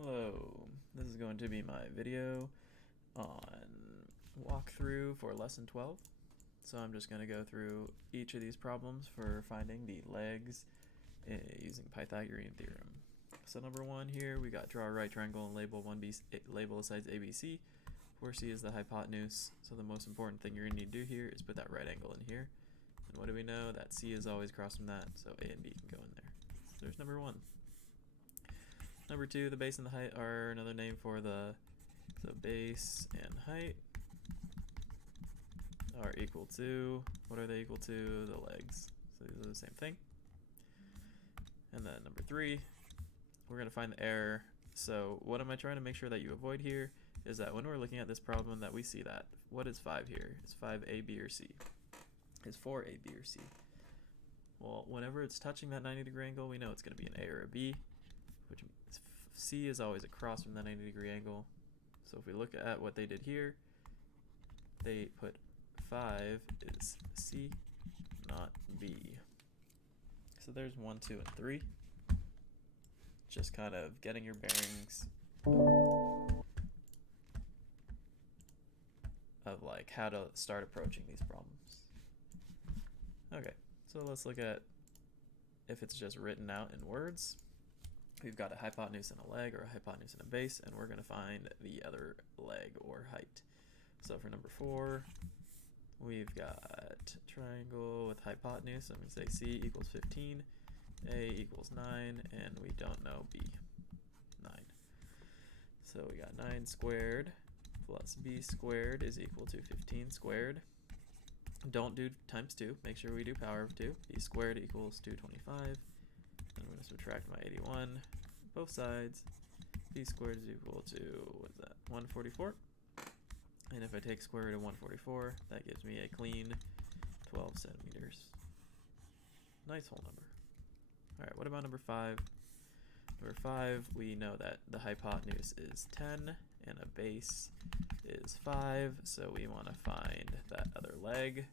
Hello, this is going to be my video on walkthrough for lesson 12. So I'm just going to go through each of these problems for finding the legs using Pythagorean theorem. So number one here, we got draw a right triangle and label the sides ABC, where C is the hypotenuse. So the most important thing you're going to need to do here is put that right angle in here. And what do we know? That C is always across from that, so A and B can go in there. So there's number one. Number two, the base and the height are another name for the base and height are equal to, what are they equal to? The legs. So these are the same thing. And then number three, we're going to find the error. So what am I trying to make sure that you avoid here is that when we're looking at this problem that we see that, what is 5 here? Is 5A, B, or C? Is 4A, B, or C? Well, whenever it's touching that 90-degree angle, we know it's going to be an A or a B, which C is always across from the 90-degree angle. So if we look at what they did here, they put 5 is C, not B. So there's 1, 2, and 3. Just kind of getting your bearings of like how to start approaching these problems. Okay, so let's look at if it's just written out in words. We've got a hypotenuse and a leg, or a hypotenuse and a base, and we're going to find the other leg or height. So for number 4, we've got triangle with hypotenuse. I'm going to say C equals 15, A equals 9, and we don't know B, 9. So we got 9 squared plus B squared is equal to 15 squared. Don't do times 2. Make sure we do power of 2. B squared equals 225. I'm going to subtract my 81, both sides. B squared is equal to, what is that, 144. And if I take square root of 144, that gives me a clean 12 centimeters. Nice whole number. All right, what about number 5? Number 5, we know that the hypotenuse is 10 and a base is 5, so we want to find that other leg.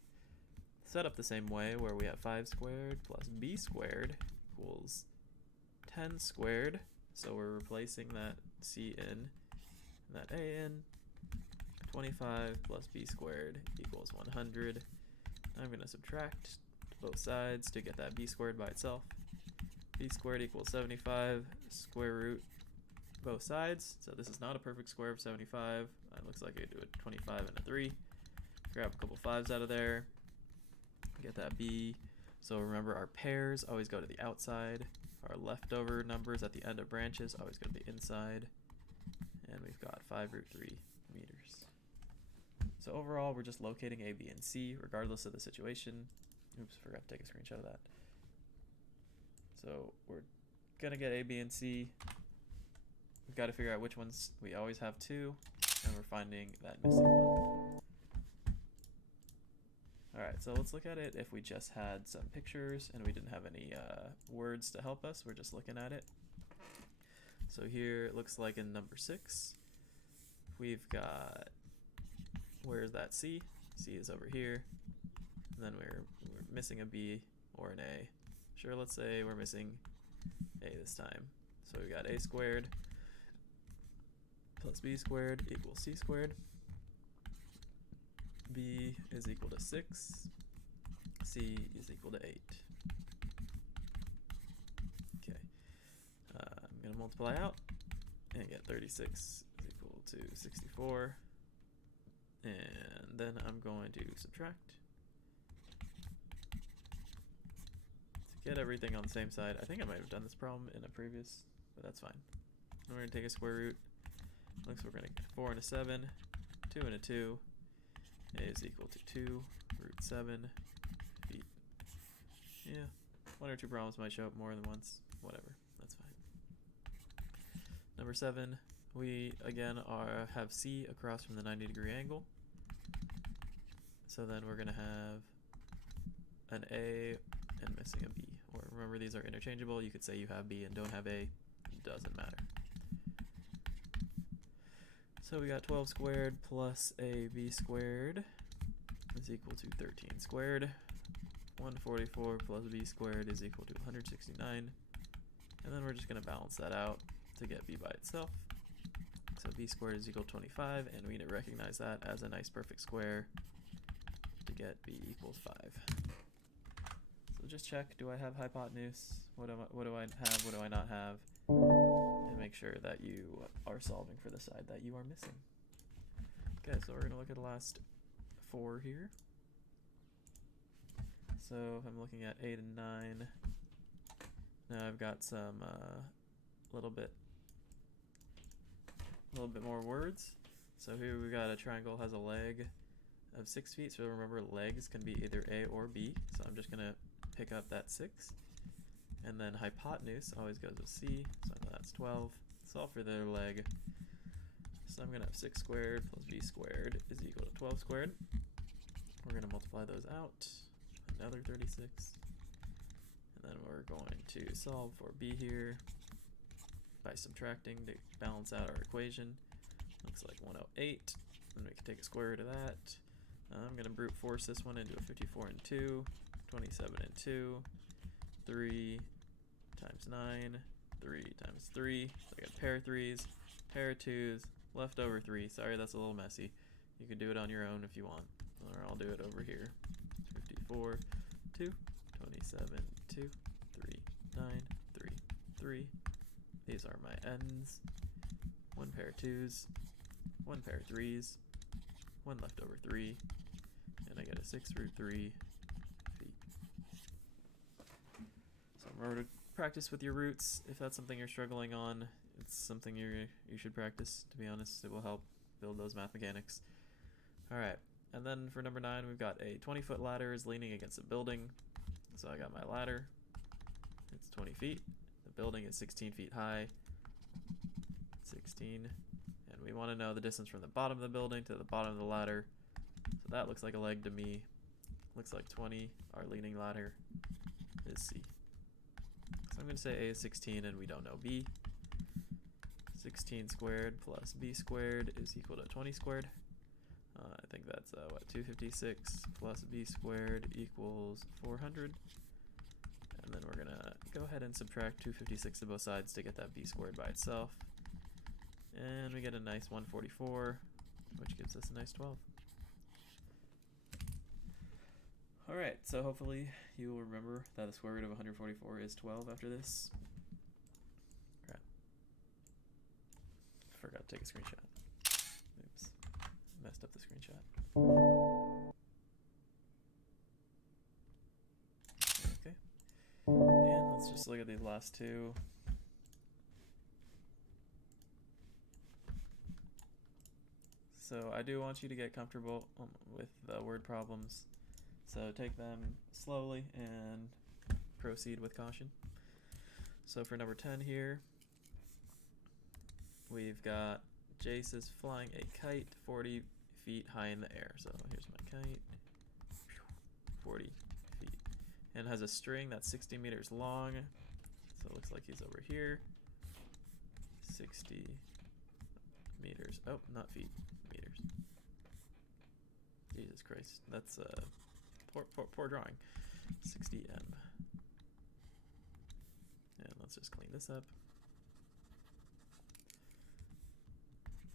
Set up the same way, where we have 5 squared plus B squared equals 10 squared, so we're replacing that C in and that A in. 25 plus B squared equals 100. I'm going to subtract both sides to get that B squared by itself. B squared equals 75, square root both sides, so this is not a perfect square of 75. It looks like I do a 25 and a 3. Grab a couple 5s out of there, get that B. So remember, our pairs always go to the outside. Our leftover numbers at the end of branches always go to the inside. And we've got 5 root 3 meters. So overall, we're just locating A, B, and C, regardless of the situation. Oops, forgot to take a screenshot of that. So we're going to get A, B, and C. We've got to figure out which ones we always have 2, and we're finding that missing one. Alright, so let's look at it if we just had some pictures and we didn't have any words to help us. We're just looking at it. So here it looks like in number 6, we've got, where's that C? C is over here. And then we're missing a B or an A. Sure, let's say we're missing A this time. So we got A squared plus B squared equals C squared. B is equal to 6. C is equal to 8. Okay. I'm going to multiply out and get 36 is equal to 64. And then I'm going to subtract to get everything on the same side. I think I might have done this problem in a previous, but that's fine. And we're going to take a square root. Looks like we're going to get 4 and a 7, 2 and a 2. A is equal to 2 root 7 feet. Yeah, 1 or 2 problems might show up more than once. Whatever, that's fine. Number 7, we again have C across from the 90-degree angle. So then we're going to have an A and missing a B. Or remember, these are interchangeable. You could say you have B and don't have A. It doesn't matter. So we got 12 squared plus AB squared is equal to 13 squared. 144 plus B squared is equal to 169. And then we're just going to balance that out. to get b by itself. So b squared is equal to 25, and we need to recognize that as a nice perfect square to get b equals 5. So just check, do I have hypotenuse? What do I have, what do I not have? And make sure that you are solving for the side that you are missing. Okay, so we're going to look at the last 4 here. So if I'm looking at 8 and 9, now I've got some little bit more words. So here we got a triangle has a leg of 6 feet. So remember, legs can be either A or B. So I'm just gonna pick up that 6, and then hypotenuse always goes with C. So I know that's 12. Solve for their leg. So I'm gonna have 6 squared plus B squared is equal to 12 squared. We're gonna multiply those out. Another 36. And then we're going to solve for B here by subtracting to balance out our equation. Looks like 108, and we can take a square root of that. I'm going to brute force this one into a 54 and 2, 27 and 2, 3 times 9, 3 times 3, so I got a pair of 3s, pair of 2s, leftover 3. Sorry, that's a little messy. You can do it on your own if you want, or I'll do it over here. 54, 2, 27, 2, 3, 9, 3, 3. These are my ends. 1 pair of 2s, 1 pair of 3s, 1 leftover 3, and I get a 6 root 3 feet. So remember to practice with your roots if that's something you're struggling on. It's something you should practice, to be honest. It will help build those math mechanics. Alright, and then for number 9, we've got a 20-foot ladder is leaning against a building. So I got my ladder. It's 20 feet. The building is 16 feet high. 16. And we want to know the distance from the bottom of the building to the bottom of the ladder. So that looks like a leg to me. Looks like 20. Our leaning ladder is C. So I'm going to say A is 16 and we don't know B. 16 squared plus B squared is equal to 20 squared. I think that's, 256 plus B squared equals 400. And then we're going to go ahead and subtract 256 to both sides to get that B squared by itself. And we get a nice 144, which gives us a nice 12. Alright, so hopefully you will remember that the square root of 144 is 12 after this. Crap. Forgot to take a screenshot. Oops. Messed up the screenshot. Okay. And let's just look at these last 2. So I do want you to get comfortable with the word problems. So take them slowly and proceed with caution. So for number 10 here, we've got Jace is flying a kite 40 feet high in the air. So here's my kite, 40 feet. And has a string that's 60 meters long. So it looks like he's over here. 60 meters. Oh, not feet. Meters. Jesus Christ. That's poor drawing. 60 m. And let's just clean this up.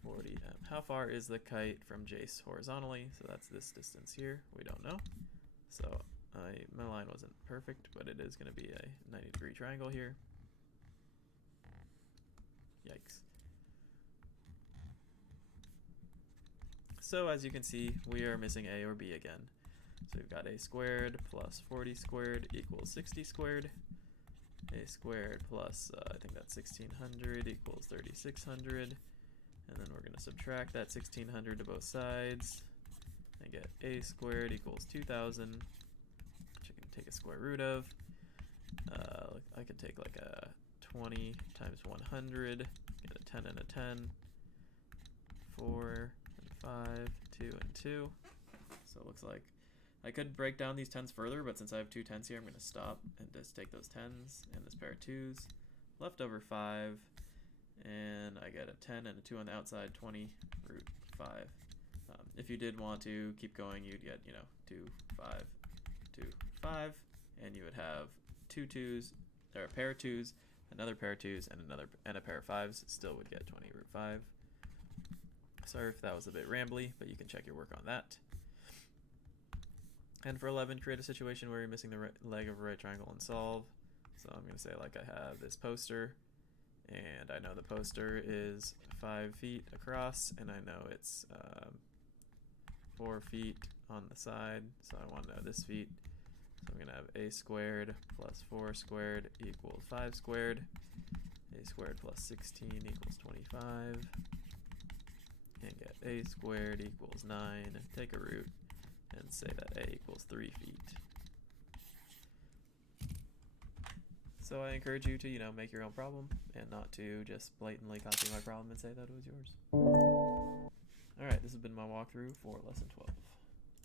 40 m. How far is the kite from Jace horizontally? So that's this distance here. We don't know. So my line wasn't perfect, but it is going to be a 90-degree triangle here. Yikes. So as you can see, we are missing A or B again. So we've got A squared plus 40 squared equals 60 squared. A squared plus, I think that's 1600 equals 3600. And then we're going to subtract that 1600 to both sides and get A squared equals 2000, which I can take a square root of. I could take like a 20 times 100, get a 10 and a 10, 4 and 5, 2 and 2. So it looks like I could break down these 10s further, but since I have 2 10s here, I'm going to stop and just take those 10s and this pair of 2s. Left over 5, and I get a 10 and a 2 on the outside, 20 root 5. If you did want to keep going, you'd get, 2, 5, 2, 5, and you would have 2 2s, or a pair of 2s, another pair of 2's, and a pair of 5's, still would get 20 root 5. Sorry if that was a bit rambly, but you can check your work on that. And for 11, create a situation where you're missing the leg of a right triangle and solve. So I'm going to say like I have this poster, and I know the poster is 5 feet across, and I know it's 4 feet on the side, so I want to know this feet. So I'm going to have a squared plus 4 squared equals 5 squared. A squared plus 16 equals 25. And get a squared equals 9. Take a root and say that a equals 3 feet. So I encourage you to, make your own problem and not to just blatantly copy my problem and say that it was yours. Alright, this has been my walkthrough for lesson 12.